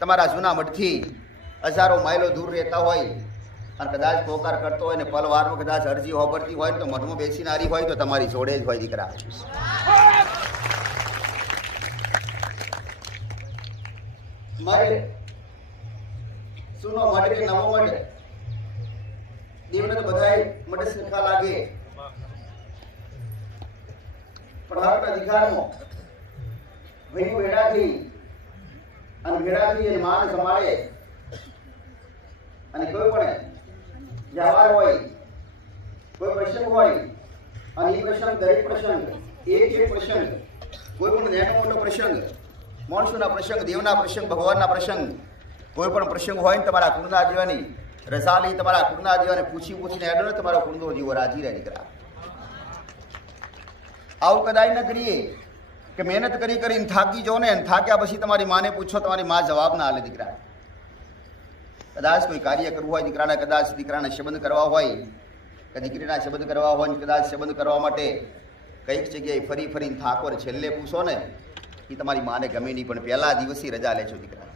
તમારા જૂના મઠથી હજારો માઇલો દૂર રહેતા હોય અને કદાચ પોકાર કરતો હોય ને પલવારમાં કદાચ અરજી હોબરતી હોય ને તો મઠમાં બેસીને હારી હોય તો તમારી જોડે જ હોય દીકરા. મઠ સુનો મઠ કે નવો મઠ દેવને તો બધાય મઠ સંખા લાગે પણ હકના અધિકારમાં ભૈયું ભેડાથી અને ભેડાથી એ માન સંભાળે અને કોઈ પણ વ્યવહાર હોય કોઈ પ્રસંગ હોય અને એ પ્રસંગ દરેક પ્રસંગ એક પ્રસંગ કોઈ પણ નાનો મોટો પ્રસંગ માણસોના પ્રસંગ દેવના પ્રસંગ ભગવાનના પ્રસંગ કોઈ પણ પ્રસંગ હોય ને તમારા કુળના જીવાની રજા લઈ તમારા કુળના જીવાને પૂછીને હેડો ને તમારો કુળનો જીવો રાજી રહે દીકરા. આવું કદાચ ન કરીએ કે મહેનત કરીને થાકી જાઓ ને થાક્યા પછી તમારી માને પૂછો તમારી માં જવાબ ના આલે દીકરા. કદાચ કોઈ કાર્ય કરવું હોય દીકરાને કદાચ દીકરાને સંબંધ કરવા હોય કે દીકરીના સંબંધ કરવા હોય ને કદાચ સંબંધ કરવા માટે કઈક જગ્યાએ ફરીને થાકો ને છેલ્લે પૂછો ને એ તમારી માને ગમે નહીં પણ પહેલા દિવસથી રજા લેજો દીકરા.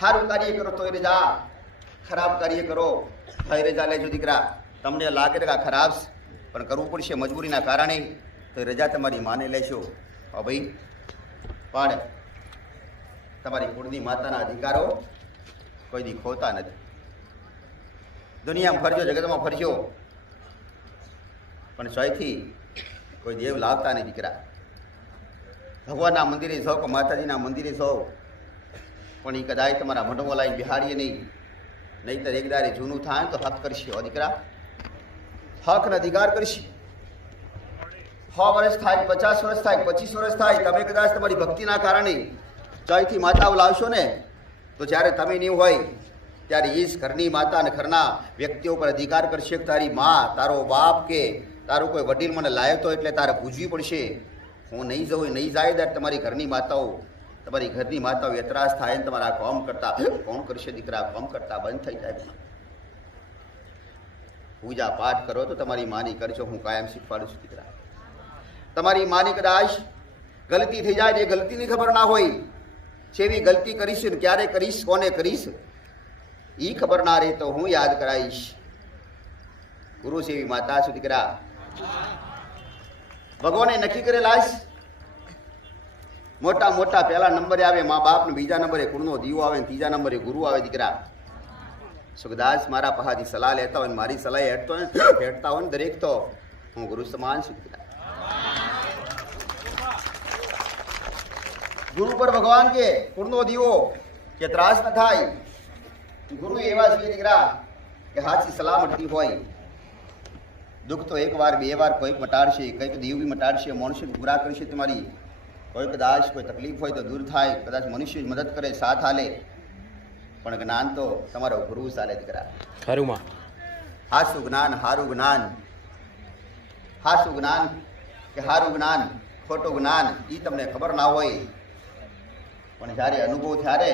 સારું કાર્ય કરો તો રજા, ખરાબ કાર્ય કરો તો રજા લેજો દીકરા. તમને લાગે કે ખરાબ પણ કરવું પડશે મજબૂરીના કારણે તો રજા તમારી માને લેશો. હા ભાઈ પણ તમારી કુળની માતાના અધિકારો કોઈ દી ખોતા નથી. દુનિયામાં ફરજો જગતમાં ફરજો પણ ચોયથી કોઈ દેવ લાવતા નહીં દીકરા. ભગવાનના મંદિરે જાઓ કે માતાજીના મંદિરે જાઓ પણ એ કદાચ તમારા મઢમાં લાવીને બિહારીએ નહીંતર એકદારે જૂનું થાય તો હક કરશે હો દીકરા. હકનો અધિકાર કરશે. 100 વર્ષ થાય 50 વર્ષ થાય 25 વર્ષ થાય તમે કદાચ તમારી ભક્તિના કારણે ચોયથી માતાઓ લાવશો ને તો જ્યારે તમે નહીં હોય ત્યારે એ જ ઘરની માતા અને ઘરના વ્યક્તિઓ પર અધિકાર કરશે કે તારી મા તારો બાપ કે તારો કોઈ વડીલ મને લાવ્યો તો એટલે તારે પૂજવી પડશે. હું નહીં જવું નહીં જાય ત્યારે તમારી ઘરની માતાઓ એતરાજ થાય ને તમારા કામ કરતા કોણ કરશે દીકરા, કામ કરતા બંધ થઈ જાય. પૂજા પાઠ કરો તો તમારી માની કરજો. હું કાયમ શીખવાડું છું દીકરા. તમારી માની કદાચ ગલતી થઈ જાય એ ગલતીની ખબર ના હોય જેવી ગલતી કરીશ ને ક્યારે કરીશ કોને કરીશ એ ખબર ના રહે તો હું યાદ કરાવીશ. ગુરુ સેવી માતા છું દીકરા. ભગવાને નક્કી કરેલા મોટા પહેલા નંબરે આવે મા બાપ ને, બીજા નંબરે કુળનો દીવો આવે ને ત્રીજા નંબરે ગુરુ આવે દીકરા. સુખદાસ મારા પહાથી સલાહ લેતા હોય મારી સલાહ હેઠતા હોય ને દરેક તો હું ગુરુ સમાન છું દીકરા. ગુરુ પર ભગવાન કે કુળનો દીવો કે ત્રાસ ન થાય. ગુરુ એવા છે દીકરા કે હાથથી સલાહ મળતી હોય. દુઃખ તો એક વાર બે વાર કોઈક મટાડશે, કંઈક દીવ બી મટાડશે, મનુષ્ય ગુરા કરશે તમારી. કોઈ કદાચ કોઈ તકલીફ હોય તો દૂર થાય, કદાચ મનુષ્ય મદદ કરે સાથ હાલે પણ જ્ઞાન તો તમારો ગુરુ ચાલે દીકરા. હાસું જ્ઞાન હારું જ્ઞાન, હાસું જ્ઞાન કે હારું જ્ઞાન ખોટું જ્ઞાન એ તમને ખબર ના હોય પણ જ્યારે અનુભવ ત્યારે